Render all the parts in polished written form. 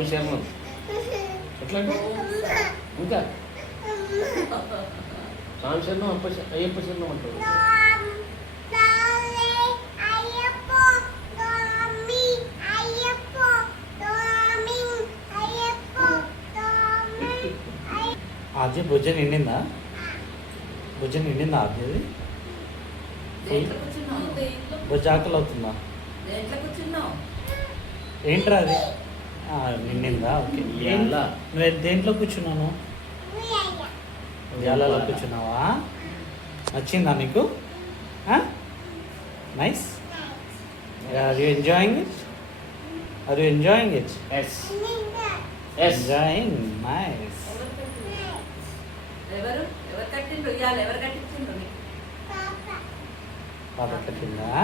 స్వామి శరణం ఎట్లా ఇంకా స్వామి శరణం అయ్యప్ప శరణం అంటారు. ఆద్య భుజ నిండిందా? భుజ నిండిందా ఆద్యది? భుజ ఆకలి అవుతుందా? ఏంట్రా అది? నిండిందా? ఓకే. నువ్వు దేంట్లో కూర్చున్నాను? ఉయ్యాలలో కూర్చున్నావా? నచ్చిందా నీకు? Nice. Are you enjoying it? Are you enjoying it? Enjoying. Nice. పాప కట్టిందా?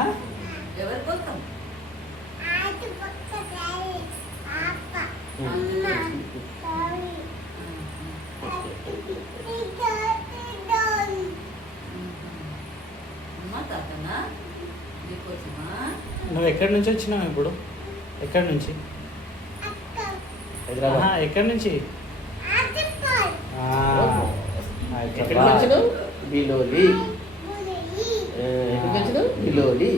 నువ్వు ఎక్కడి నుంచి వచ్చినావు ఇప్పుడు? ఎక్కడి నుంచి? హైదరాబాద్. ఎక్కడి నుంచి? ఎక్కడికి వచ్చినావు? బిలోలి. ఎక్కడికి వచ్చినావు? బిలోలి.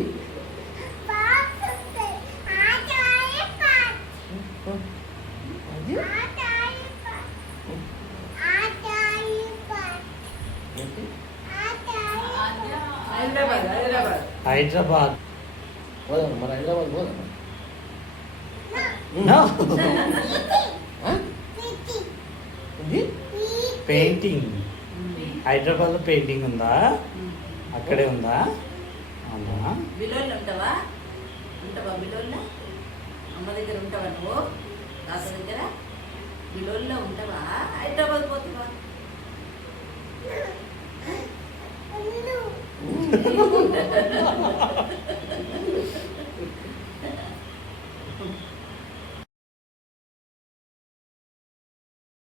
హైదరాబాద్. పోదాం మరి హైదరాబాద్ పోదాం. పెయింటింగ్. హైదరాబాద్లో పెయింటింగ్ ఉందా? అక్కడే ఉందా? అవునా? బిలోల్లో ఉంటావా? బిలోల్లో అమ్మ దగ్గర ఉంటావా? నువ్వు తాత దగ్గర బిలోల్లో ఉంటావా? హైదరాబాద్ పోతావా?